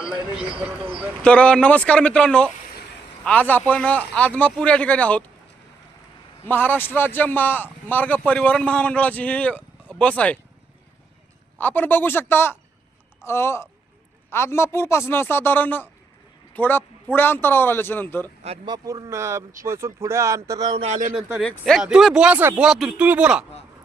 तर नमस्कार मित्रांनो, आज आपण आदमापूर या ठिकाणी आहोत. महाराष्ट्र राज्य मार्ग परिवहन महामंडळाची ही बस आहे. आपण बघू शकता आदमापूरपासून साधारण थोड्या पुढे अंतरावर आल्याच्या नंतर आदमापूर पासून पुढे अंतरावरून आल्यानंतर एक तुम्ही बोला साहेब, बोला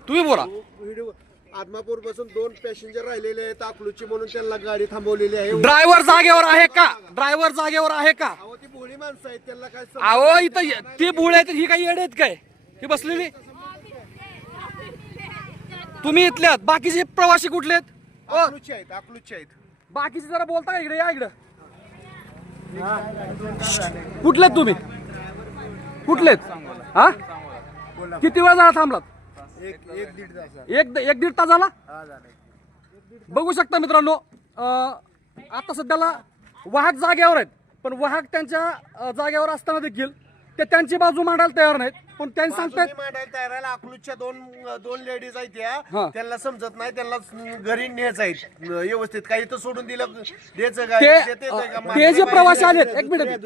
तुम्ही बोला. व्हिडिओ आदमापूर पासून 2 पॅसेंजर राहिलेले आहेत अकलूची, म्हणून त्यांना गाडी थांबवलेली आहे. ड्रायव्हर जागेवर आहे का? ड्रायव्हर जागेवर आहे का? अहो ती भोळी माणसं आहेत, त्यांना काय अहो इथं ती भुळे आहेत, ही काही येडे आहेत काय ही बसलेली? तुम्ही इथल्यात, बाकीचे प्रवासी कुठले आहेत? अकलूची आहेत. बाकीचे जरा बोलता का इकडे? या इकडे. कुठलेत तुम्ही? कुठलेत? हा, किती वेळ झाला थांबलात? एक दीड तास झाला. बघू शकता मित्रांनो, आता सध्याला वाहक जागेवर आहेत, पण वाहक त्यांच्या जागेवर असताना देखील ते त्यांची बाजू मांडायला तयार नाहीत. पण त्यांनी सांगतात मांडायला तयार आहे. अकलूच्या दोन लेडीज आहेत हा. त्या, त्यांना समजत नाही, त्यांना घरी न्यायचं आहे व्यवस्थित. काही तर सोडून दिलं द्यायचं काय? ते जे प्रवासी आलेत, एक मिनिट,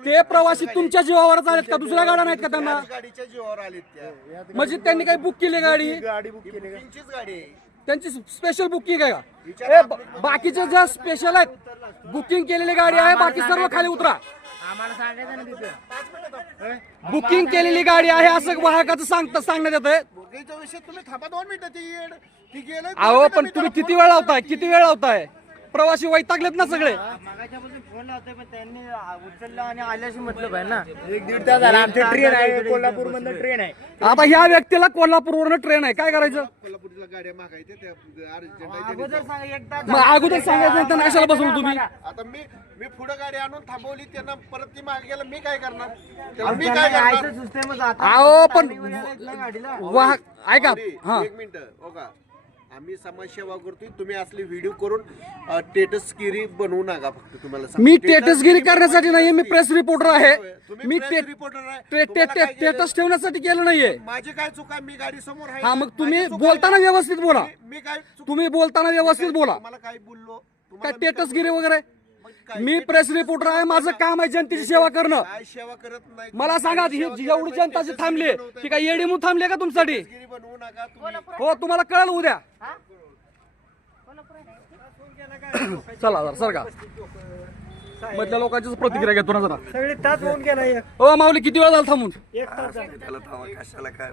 ते प्रवासी तुमच्या जीवावरच आलेत का? दुसऱ्या गाड्या नाहीत का त्यांना? गाडीच्या जीवावर आलेत त्या. म्हणजे त्यांनी काही बुक केली गाडी? बुक केली, त्यांचीच गाडी आहे. त्यांची स्पेशल बुकिंग आहे का? बाकीचे ज्या स्पेशल आहेत बुकिंग केलेली गाडी आहे, बाकी सर्व खाली उतरा. बुकिंग केलेली गाडी आहे असं वाहकाचं सांगण्यात येत आहे. बुकिंगच्या विषय तुम्ही थांबा 2 मिनिटं. ती गेलं. अहो पण तुम्ही किती वेळ लावताय? प्रवासी वैतागलेत ना सगळे. फोन लावतोय पण त्यांनी उचलला आणि आल्याशी मतलब आहे ना. 1-1.5 तास झाला. आमची ट्रेन आहे, कोल्हापूर मधून ट्रेन आहे. आता ह्या व्यक्तीला कोल्हापूरवरून ट्रेन आहे, काय करायचं? कोल्हापूरला गाड्या मागायच्या त्या अगोदर सांग 1 तास मग अगोदर सांगायचं नाही तर कशाला बसवलं तुम्ही? आता मी पुढे गाडी आणून थांबवली, त्यांना परत ती मागे गेला, मी काय करणार? मी त्यांना काय करणार? यायचं सिस्टमच आता. अहो पण गाडीला वाहक ऐका, हा, 1 मिनिट हो का, आम्ही समाजसेवा करतोय. तुम्ही असली व्हिडिओ करून टेटसगिरी बनवू नका. फक्त तुम्हाला सांगतो, मी टेटसगिरी करण्यासाठी नाहीये, मी प्रेस रिपोर्टर आहे. तुम्ही मी press reporter आहे. तुम्हाला काय टेटस ठेवण्यासाठी केलं नाहीये. माझी काय चूक आहे? मी गाडी समोर आहे. हा, मग तुम्ही माझी चूक आहे. बोलताना व्यवस्थित बोला. मी काय चूक- तुम्ही बोलताना व्यवस्थित बोला. तुम्हाला काय बोललो? काय तुम्हाला मी टेटसगिरी वगैरे? मग काय- मी प्रेस रिपोर्टर आहे, माझं काम आहे जनतेची सेवा करणं. काय सेवा करत नाही? मला सांगा, ही एवढी जनता जी थांबली ती काय येडी म्हणून थांबली का तुमच्यासाठी? टेटसगिरी बनवू नका तुम्ही. हो, तुम्हाला कळलं उद्या. चला जरा सरका, मधल्या लोकांचीच प्रतिक्रिया घेतो ना जरा. सगळे तास होऊन गेला. हो माऊली, किती वेळ झाला थांबून? 1 तास झाला.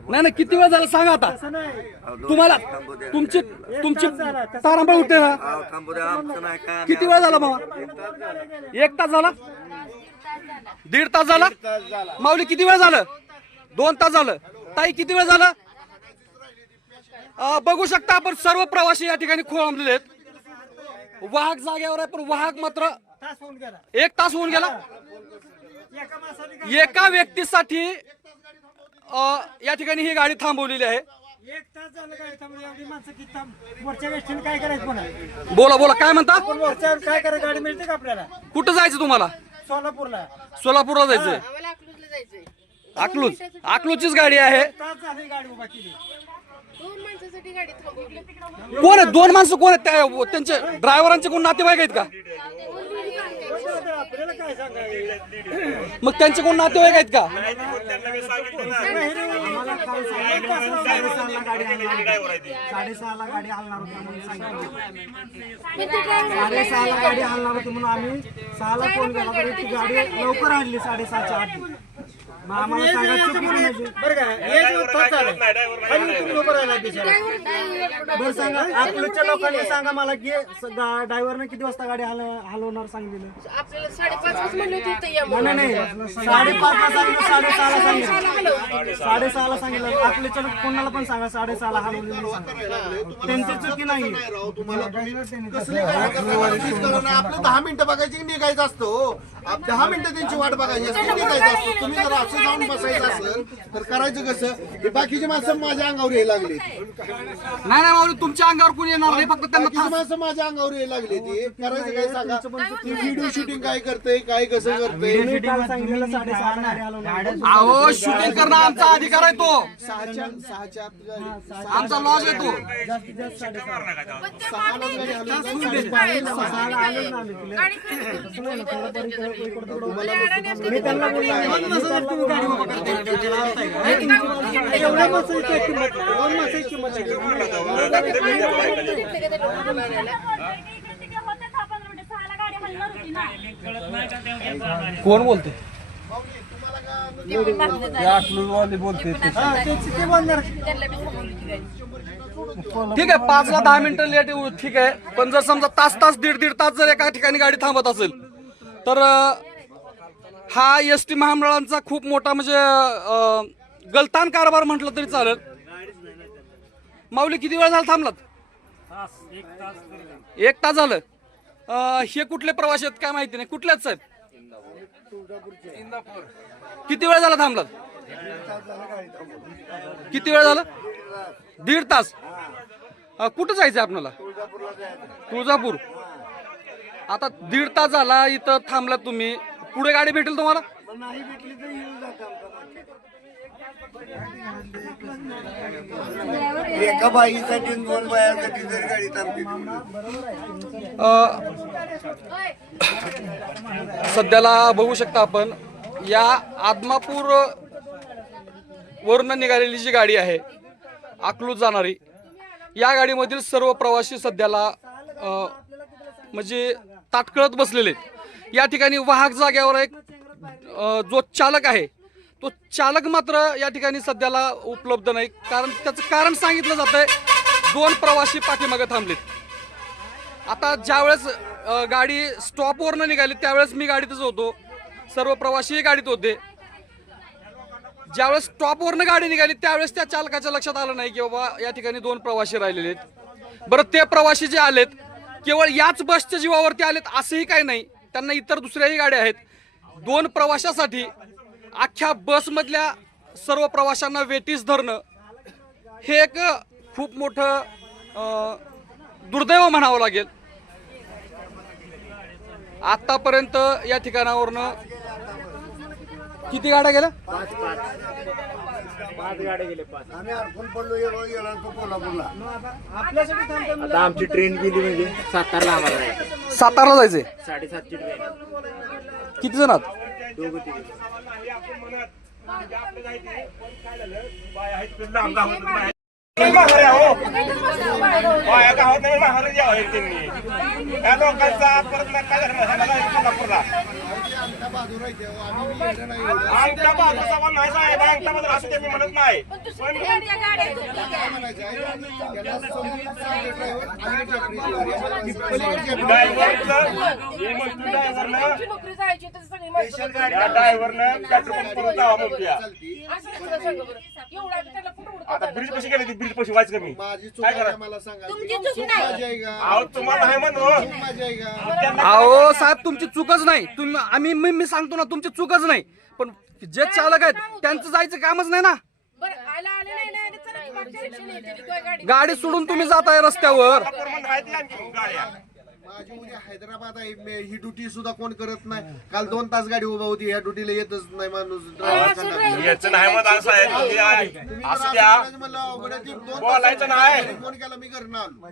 नाही किती वेळ झाला सांगा आता. तुम्हाला तुमची तारांबळ होते ना. किती वेळ झाला मामा? 1 तास झाला? 1.5 तास झाला? माऊली किती वेळ झालं? 2 तास झालं. ताई किती वेळ झालं? बघू शकता आपण सर्व प्रवासी या ठिकाणी खोळंबलेले आहेत. वाहक जागेवर आहे, पण वाहक मात्र 1 तास होऊन गेला. एका व्यक्तीसाठी या ठिकाणी ही गाडी थांबवलेली आहे. 1 तास झालं गाडी थांबली. एवढी माणसं किती थांब. वरच्या व्यक्तीने काय करायचं पुन्हा? बोला काय म्हणता? वरच्या काय करायचं? गाडी मिळते का आपल्याला? कुठं जायचं तुम्हाला? सोलापूरला. सोलापूरला जायचंय. अकलूजचीच गाडी आहे. 1 तास झाली गाडी उभा केली. 2 माणसासाठी गाडी थांबवली. कोण आहे? 2 माणसं कोण आहेत? त्यांचे ड्रायव्हरांचे कोण नातेवाईक आहेत का? आपल्याला काय सांगायचं? मग त्यांचे कोण नातेवाईक आहेत का? साडेसहाला गाडी हलणार होती म्हणून सांगितलं. 6:30ला गाडी हलणार होती म्हणून आम्ही 6ला फोन केला, तरी ती गाडी लवकर आणली 6:30च्या आधी. मग आम्हाला सांगा चुकी कोणाची? बरं का, बरं सांगा, अकलूजच्या लोकांनी सांगा मला की ड्रायव्हरने किती वाजता गाडी हलवणार सांगितलं? आपल्याला 5:30 म्हणले होते इथं या नाही नाही, 5:30ला सांगितलं, 6:30ला सांगितलं. 6:30ला सांगितलं. अकलूजच्या कोणाला पण सांगा 6:30ला हलवली म्हणून सांगा. त्यांची चुकी नाही. आपलं 10 मिनिटं बघायची, निघायचं असतं. 10 मिनिटं त्यांची वाट बघायची असते, निघायचं असतं. तुम्ही जर असं तिथं जाऊन बसायचं असेल तर करायचं कसं, हे बाकीची माणसं माझ्या अंगावर यायला लागली, नाही नाही माऊली, तुमच्या अंगावर कोणी येणार नाही, फक्त त्यांना बाकीची माणसं माझ्या अंगावर यायला लागली. ती करायचं काय सांगा, ती व्हिडिओ शूटिंग काय करते, काय कसं करते. तुम्ही काल सांगितलेलं 6:30 गाडी हलवणार. अहो शूटिंग करणं आमचा अधिकार आहे, तो सहाच्या आत गाडी, आमचा लॉज आहे तो. जास्तीत जास्त 6:30. पण ते मान्य आहे. त्यांचं काय आहे? आम्ही काय गाडी खरेदी करून देतो त्यांच्याजवळ. आणि अडाणी असते ते त्यांना मागणी बोललो, नाही. नसेल तर तुम्ही गाडी बाबा करता. एवढ्या माणसाची किंमत नाही, 2 माणसाची किंमत आहे. घेतले का ते लोकं मारायला? कोण बोलते? हा, ते बोलणार. त्यांना बी थांबवली ती गाडी. ठीक आहे, 5 ला 10 मिनिटं लेट येऊ, ठीक आहे. पण जर समजा तास दीड तास जर एका ठिकाणी गाडी थांबत असेल तर हा एसटी महामंडळांचा खूप मोठा म्हणजे गलतान कारभार म्हटलं तरी चालेल. माऊली किती वेळ झाला थांबलात? 1 तास झालं. हे कुठले प्रवासी आहेत काय माहिती नाही, कुठल्याच साहेब? किती वेळ झाला थांबलात? किती वेळ झाला? 1.5 तास. कुठं जायचं आपल्याला? तुळजापूर. आता 1.5 तास झाला इथं थांबलात तुम्ही, पुढे गाडी भेटेल तुम्हाला? एका बाईसाठी 2 बायासाठी जर गाडी थांबते. सध्याला बघू शकता आपण, या आदमापूर वरून निघालेली जी गाडी आहे अकलूज जाणारी, या गाडीमधील सर्व प्रवासी सध्याला म्हणजे ताटकळत बसलेले आहेत. या ठिकाणी वाहक जाग्यावर एक जो चालक आहे तो चालक मात्र या ठिकाणी सध्याला उपलब्ध नाही. कारण त्याचं कारण सांगितलं जात आहे, 2 प्रवासी पाठीमागे थांबलेत. आता ज्यावेळेस गाडी स्टॉपवरनं निघाली त्यावेळेस मी गाडीतच होतो, सर्व प्रवासी गाडीत होते. ज्यावेळेस स्टॉपवरनं गाडी निघाली त्यावेळेस त्या चालकाच्या लक्षात आलं नाही की बाबा या ठिकाणी 2 प्रवासी राहिलेले आहेत. बरं, ते प्रवासी जे आलेत केवळ याच बसच्या जीवावरती आलेत असंही काही नाही, त्यांना इतर दुसऱ्याही गाड्या आहेत. 2 प्रवाशासाठी अख्ख्या बसमधल्या सर्व प्रवाशांना वेटीस धरणं हे एक खूप मोठं दुर्दैव म्हणावं लागेल. आतापर्यंत या ठिकाणावरनं किती गाड्या गेल्या? 5 गाड्या गेले. 5 आम्ही अडकून पडलो, गेला तो कोल्हापूरला. आपल्यासाठी थांबतो. आता आमची ट्रेन गेली म्हणजे सातारला आम्हाला जायचं. सातारला जायचंय. 7:30ची ट्रेन. किती जण आहात? 2-3. आमच्या बाजूचा नाही साहेब, आमच्या बाजूला असं ते मी म्हणत नाही. पण दुसरी गाडी आहे. नोकरी जायची तर सगळी माणसं ड्रायव्हरनं पेट्रोल पंप करून जावा मोठ्या. असं कसं सांगा बरं? एवढा त्याला कुठं उडतं? आता ब्रिज कशी गेली, ती ब्रिज कशी व्हायचं कमी? माझी चूक काय आहे करा? मला सांगा. तुमची चूक नाही. माझी आहे का? अहो तुम्हाला नाही म्हणतो. माझी आहे का? अहो साहेब, तुमची चूकच नाही. तुम्ही मी सांगतो ना, तुमची चूकच नाही. पण जे चालक आहेत त्यांचं जायचं कामच नाही ना. बरं, आला आले नाही नाही चला की मागच्या रिक्षाने येते ती काय गाडी. गाडी सोडून तुम्ही जाताय रस्त्यावर. माझी उद्या हैदराबाद आहे. ही ड्युटी सुद्धा कोण करत नाही. काल 2 तास गाडी उभा होती, ह्या ड्युटीला येतच नाही माणूस. याचं नाही मत असं आहे, तुम्ही आहे. असं द्या, बोलायचं नाही. फोन केला, मी घरनं आलो.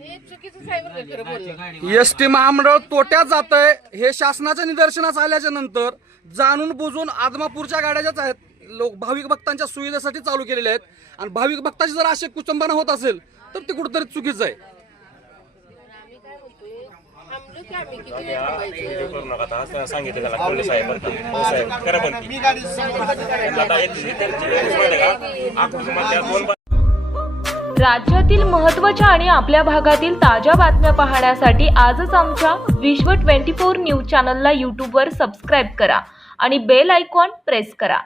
हे चुकीचं साहेब खरं बोललं. एसटी महामंडळ तोट्यात जात आहे हे शासनाच्या निदर्शनास आल्याच्या नंतर जाणून बुजून आदमापूरच्या गाड्या ज्याच आहेत लोक भाविक भक्तांच्या सुविधेसाठी चालू केलेल्या आहेत. आणि भाविक भक्ताची जर असे कुचंबना होत असेल तर ते कुठेतरी चुकीचं आहे. आम्ही काय म्हणतोय, थांबलो की आम्ही किती वेळ थांबायचं? करू नका आता, सांगितलं त्याला कळलं साहेब. साहेब खरं म्हणते. मी गाडी आता एक राज्यातील महत्त्वाच्या आणि आपल्या भागातील ताज्या बातम्या पाहण्यासाठी आजच आमच्या विश्व 24 न्यूज चॅनलला यूट्यूबवर सबस्क्राईब करा आणि बेल आयकॉन प्रेस करा.